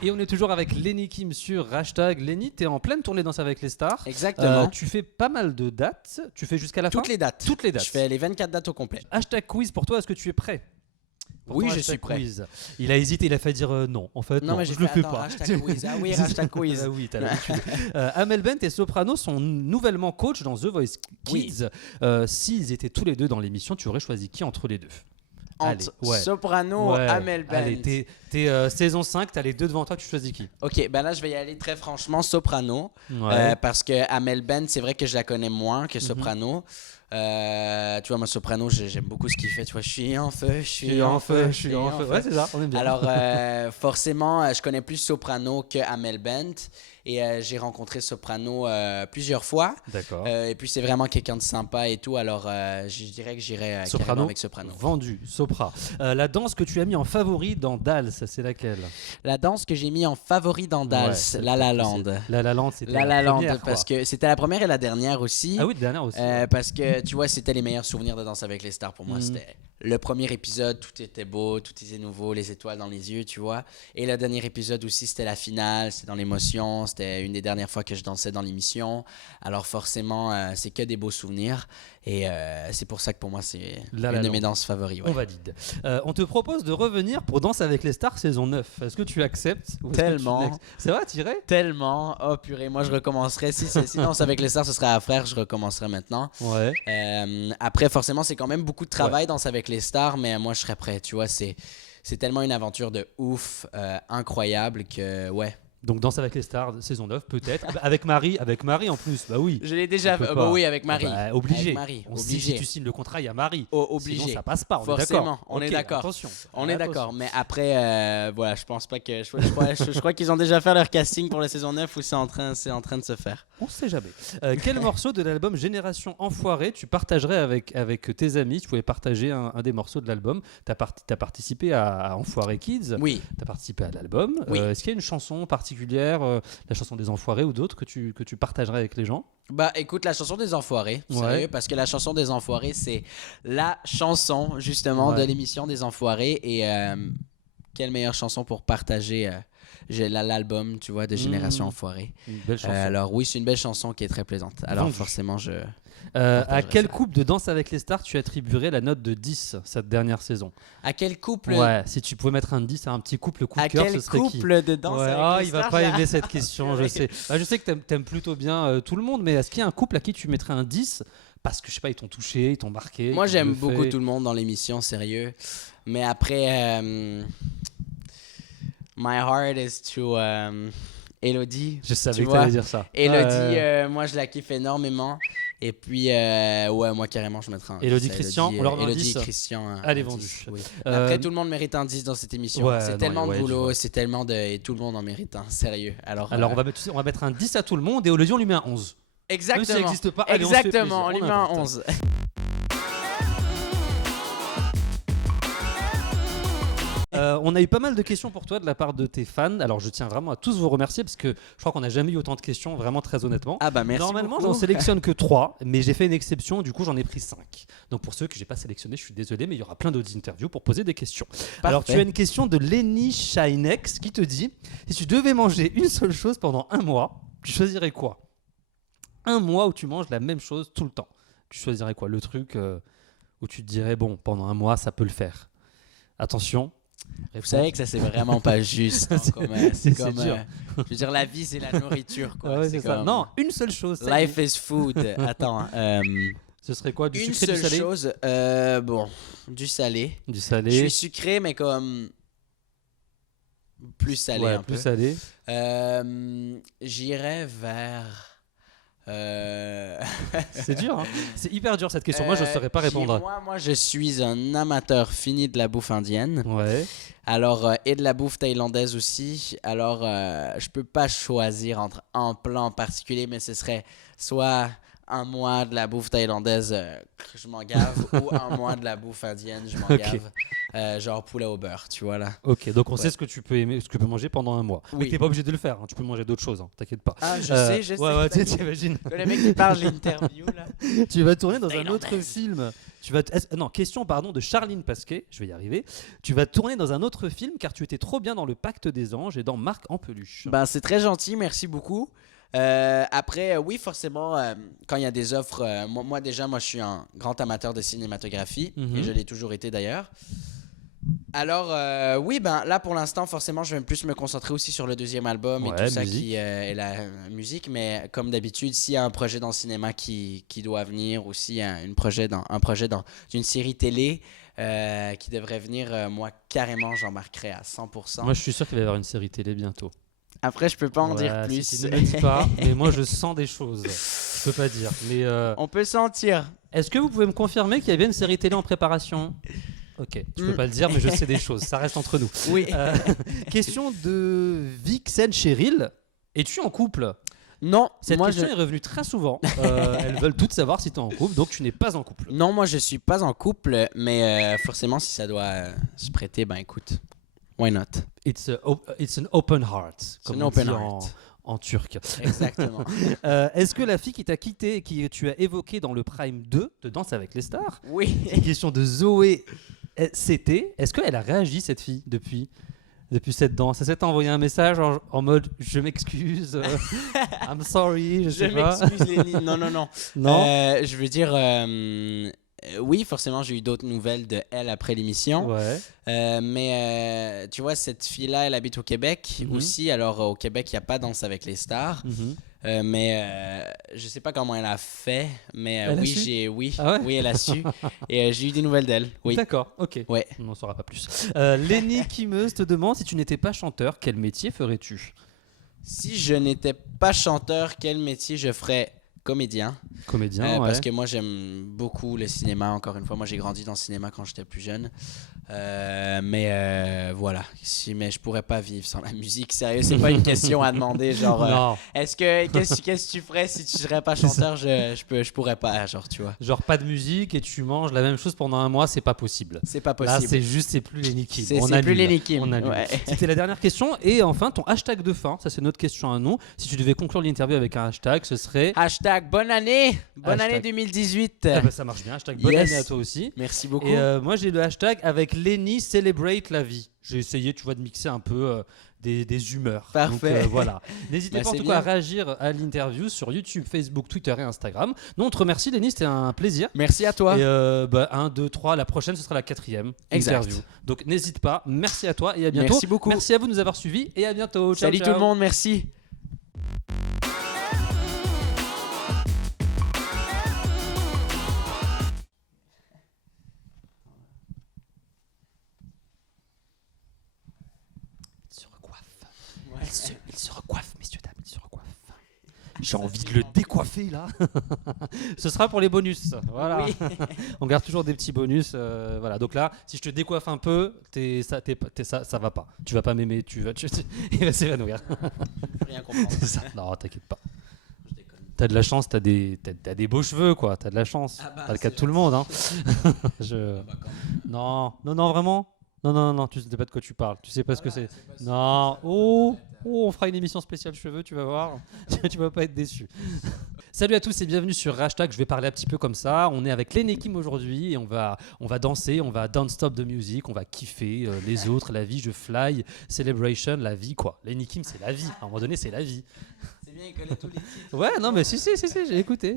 Et on est toujours avec Lenny Kim sur Hashtag. Lenny, t'es en pleine tournée Danse avec les stars. Exactement. Tu fais pas mal de dates. Tu fais jusqu'à la fin Toutes les dates. Toutes les dates. Je fais les 24 dates au complet. Hashtag quiz pour toi, est-ce que tu es prêt pour Oui, ton je hashtag suis prêt. Quiz. Il a hésité, il a fait dire non. En fait, non, mais j'ai je le fais attends, pas. Hashtag quiz. Ah oui, hashtag quiz. Ah oui, t'as l'habitude. Amel Bent et Soprano sont nouvellement coachs dans The Voice Kids. S'ils étaient tous les deux dans l'émission, tu aurais choisi qui entre les deux? Entre Allez, ouais. Soprano, Ouais. Amel Bent. Allez, t'es saison 5, t'as les deux devant toi, tu choisis qui? Ok, ben là, je vais y aller très franchement, Soprano. Ouais. Parce que Amel Bent, c'est vrai que je la connais moins que Soprano. Tu vois, moi, Soprano, j'aime beaucoup ce qu'il fait. Tu vois, je suis en feu, je suis en feu, je suis en feu. Ouais, c'est ça, on aime bien. Alors, forcément, je connais plus Soprano que Amel Bent. Et j'ai rencontré Soprano plusieurs fois. D'accord. Et puis, c'est vraiment quelqu'un de sympa et tout. Alors, je dirais que j'irai carrément avec Soprano. Vendu, Sopra. La danse que tu as mis en favori dans Dals, c'est laquelle? La danse que j'ai mis en favori dans Dals, Ouais, La La Land. La La Land, c'était La La Land, première, parce quoi. que c'était la première et la dernière aussi. Ah oui, dernière aussi. Parce que, tu vois, c'était les meilleurs souvenirs de Danse avec les stars pour moi. C'était le premier épisode, tout était beau, tout était nouveau, les étoiles dans les yeux, tu vois. Et le dernier épisode aussi, c'était la finale, c'était dans l'émotion, c'était une des dernières fois que je dansais dans l'émission. Alors forcément, c'est que des beaux souvenirs. Et c'est pour ça que pour moi, c'est une de mes danses favoris. Ouais. On valide. On te propose de revenir pour Danse avec les stars saison 9. Est-ce que tu acceptes Tellement. C'est vrai, t'irais? Tellement. Oh purée, moi je recommencerai. Si Danse avec les stars, ce serait à faire, je recommencerai maintenant. Ouais. Après, forcément, c'est quand même beaucoup de travail, Danse avec les stars, mais moi je serais prêt. Tu vois, c'est tellement une aventure de ouf, incroyable que ouais. Donc Danse avec les stars saison 9 peut-être avec Marie en plus. Bah oui. Je l'ai déjà fait. Pas. Oui, avec Marie. Bah, obligé. Avec Marie. On se dit, Obligé. si tu signes le contrat, il y a Marie. Obligé. Sinon ça passe pas, on Forcément, est d'accord. on est Ok, d'accord. Attention. On est d'accord, mais après, voilà, je pense pas que. Je crois qu'ils ont déjà fait leur casting pour la saison 9 ou c'est en train de se faire. On sait jamais. Quel morceau de l'album Génération Enfoirée tu partagerais avec tes amis? Tu pouvais partager un des morceaux de l'album. T'as participé à Enfoiré Kids. Oui. T'as participé à l'album. Oui. Est-ce qu'il y a une chanson particulière, la chanson des Enfoirés ou d'autres que tu partagerais avec les gens? Bah écoute, la chanson des Enfoirés, sérieux, parce que la chanson des Enfoirés, c'est la chanson justement de l'émission des Enfoirés. Et quelle meilleure chanson pour partager l'album, tu vois, de Génération Enfoirée. Une belle chanson. Alors oui, c'est une belle chanson qui est très plaisante. Alors Vendu. forcément, je... à quelle couple de Danse avec les stars tu attribuerais la note de 10 cette dernière saison? À quel couple Ouais, si tu pouvais mettre un 10 à un petit couple coup de À cœur, quel ce serait qui? couple de Danse Ouais, avec les il va stars pas aimer cette question, je sais. Je sais que t'aimes plutôt bien tout le monde, mais est-ce qu'il y a un couple à qui tu mettrais un 10 parce que je sais pas, ils t'ont touché, ils t'ont marqué? Moi, ils t'ont j'aime bluffé? beaucoup tout le monde dans l'émission, sérieux. Mais après, my heart is to Elodie. Je savais tu que vois. t'allais dire ça. Elodie, moi, je la kiffe énormément. Et puis, ouais, moi, carrément, je mettrais un 10. Elodie Christian, on leur met un Elodie 10. Christian. Allez, un vendu. 10, oui. Euh, Après, tout le monde mérite un 10 dans cette émission. Ouais, c'est non, tellement de ouais, boulot, ouais. c'est tellement de... Et tout le monde en mérite un, sérieux. Alors, on va mettre un 10 à tout le monde et Elodie, on lui met un 11. exactement. Même si ça n'existe pas, allez, on se fait Exactement, on plaisir, lui met un invente. 11. On a eu pas mal de questions pour toi de la part de tes fans. Alors je tiens vraiment à tous vous remercier parce que je crois qu'on n'a jamais eu autant de questions, vraiment très honnêtement. Ah bah merci Normalement, beaucoup. j'en sélectionne que 3, mais j'ai fait une exception, du coup j'en ai pris 5. Donc pour ceux que j'ai pas sélectionnés, je suis désolé, mais il y aura plein d'autres interviews pour poser des questions. Alors tu as une question de Lenny Shinex qui te dit: si tu devais manger une seule chose pendant un mois, tu choisirais quoi? Un mois où tu manges la même chose tout le temps. Tu choisirais quoi? Le truc où tu te dirais, bon, pendant un mois, ça peut le faire. Attention. Vous savez que ça, c'est vraiment pas juste. Hein, c'est comme, dur. je veux dire, la vie, c'est la nourriture. Quoi. Ah ouais, c'est ça. comme... Non, une seule chose. ça y est. Life is food. Attends. Ce serait quoi? Du Une sucré, du seule salé? chose. Bon, du salé. Du salé. Je suis sucré, mais comme plus salé ouais, un plus peu. salé. J'irais vers... C'est dur, hein. C'est hyper dur cette question. Moi, je ne saurais pas répondre. Moi, je suis un amateur fini de la bouffe indienne. Ouais. Alors, et de la bouffe thaïlandaise aussi. Alors, je peux pas choisir entre un plat en particulier, mais ce serait soit un mois de la bouffe thaïlandaise, je m'en gave, ou un mois de la bouffe indienne, je m'en gave. Genre poulet au beurre, tu vois là. Ok, donc on sait ce que tu peux aimer, ce que tu peux manger pendant un mois. Oui. Mais t'es pas obligé de le faire, hein. Tu peux manger d'autres choses, hein. T'inquiète pas. Ah, je sais. Ouais, tu t'imagines. Le mec qui parle l'interview là. Tu vas tourner dans un Thaïlandaise. autre film. Non, question de Charline Pasquet, je vais y arriver. Tu vas tourner dans un autre film car tu étais trop bien dans Le Pacte des Anges et dans Marc en peluche. Ben, c'est très gentil, merci beaucoup. Après, oui, forcément, quand il y a des offres, moi, je suis un grand amateur de cinématographie et je l'ai toujours été d'ailleurs. Alors, oui, ben là pour l'instant, forcément, je vais plus me concentrer aussi sur le deuxième album et tout ça qui est la musique. Mais comme d'habitude, s'il y a un projet dans le cinéma qui doit venir, ou s'il y a un projet d'une série télé qui devrait venir, moi, carrément, j'embarquerai à 100%. Moi, je suis sûr qu'il va y avoir une série télé bientôt. Après, je peux pas en dire plus. Si tu ne le dis pas, mais moi, je sens des choses. Je peux pas dire. Mais on peut sentir. est-ce que vous pouvez me confirmer qu'il y avait une série télé en préparation ? Ok, tu peux pas le dire, mais je sais des choses. Ça reste entre nous. Oui. Question de Vixen Cheryl. Es-tu en couple ? Non, Cette question est revenue très souvent. Elles veulent toutes savoir si tu es en couple, donc tu n'es pas en couple. Non, moi je suis pas en couple, mais forcément si ça doit se prêter, ben écoute, why not? It's an open heart, comme on dit en turc. Exactement. Est-ce que la fille qui t'a quitté et qui tu as évoqué dans le Prime 2 de Danse avec les stars, Oui. c'est une question de Zoé CT, est-ce qu'elle a réagi cette fille depuis cette danse? Est-ce qu'elle t'a envoyé un message en mode je m'excuse, I'm sorry, je sais pas. Je m'excuse Lénie. Non. Non. Je veux dire, oui, forcément j'ai eu d'autres nouvelles de elle après l'émission. Ouais. Mais tu vois, cette fille-là, elle habite au Québec aussi. Alors au Québec, il n'y a pas Danse avec les stars. Mais je sais pas comment elle a fait, mais Elle a su? oui, Ah ouais? oui, elle a su. Et j'ai eu des nouvelles d'elle. Oui. D'accord, ok. Ouais. On n'en saura pas plus. Lenny Kimeuse te demande si tu n'étais pas chanteur, quel métier ferais-tu? Si je n'étais pas chanteur, quel métier je ferais? Comédien. Comédien, ouais. Parce que moi, j'aime beaucoup le cinéma. Encore une fois, moi, j'ai grandi dans le cinéma quand j'étais plus jeune. Mais voilà. Mais je pourrais pas vivre sans la musique. Sérieux, c'est pas une question à demander. Genre, Non. qu'est-ce que tu ferais si tu serais pas chanteur? Je pourrais pas, genre, tu vois. Genre pas de musique et tu manges la même chose pendant un mois, c'est pas possible. C'est pas Là, possible. c'est plus Lenny Kim. C'est On annule. plus Lenny Kim. On annule. Ouais. C'était la dernière question. Et enfin, ton hashtag de fin, ça c'est notre question à nous. Si tu devais conclure l'interview avec un hashtag, ce serait... Hashtag bonne année. Bonne Hashtag. année 2018. Ah bah, ça marche bien. Hashtag bonne année à toi aussi. Merci beaucoup. Et moi j'ai le hashtag avec Lenny Celebrate la vie. J'ai essayé, tu vois, de mixer un peu des humeurs. Parfait. Donc, voilà. N'hésitez Bah, pas en c'est tout cas à bien. réagir à l'interview sur YouTube, Facebook, Twitter et Instagram. Nous on te remercie Lenny, c'était un plaisir. Merci à toi. Et 1, 2, 3, la prochaine ce sera la 4e Exact. interview. Donc n'hésite pas, merci à toi et à bientôt. Merci beaucoup. Merci à vous de nous avoir suivis et à bientôt. Ciao, Salut ciao. tout le monde, merci. Il se recoiffe. Il se recoiffe, messieurs, dames, il se recoiffe. J'ai envie de le décoiffer là. Ce sera pour les bonus. Voilà. Oui. On garde toujours des petits bonus. Voilà. Donc là, si je te décoiffe un peu, ça va pas. Tu vas pas m'aimer. Il va s'évanouir. Rien comprendre. C'est ça. Non, t'inquiète pas. Je déconne. T'as de la chance, t'as des beaux cheveux, quoi. T'as de la chance. Ah bah, Pas le cas de c'est tout le monde, hein. Ah bah, quand même. Non, vraiment. Non, tu sais pas de quoi tu parles. Tu sais pas ce que c'est. Non. On fera une émission spéciale cheveux, tu vas voir. Tu vas pas être déçu. Salut à tous et bienvenue sur Hashtag. Je vais parler un petit peu comme ça. On est avec Lenny Kim aujourd'hui et on va danser, on va don't stop the music, on va kiffer les autres, la vie, je fly, celebration, la vie quoi. Lenny Kim c'est la vie. À un moment donné c'est la vie. C'est bien, il connaît tous les titres. Ouais, non mais si, j'ai écouté.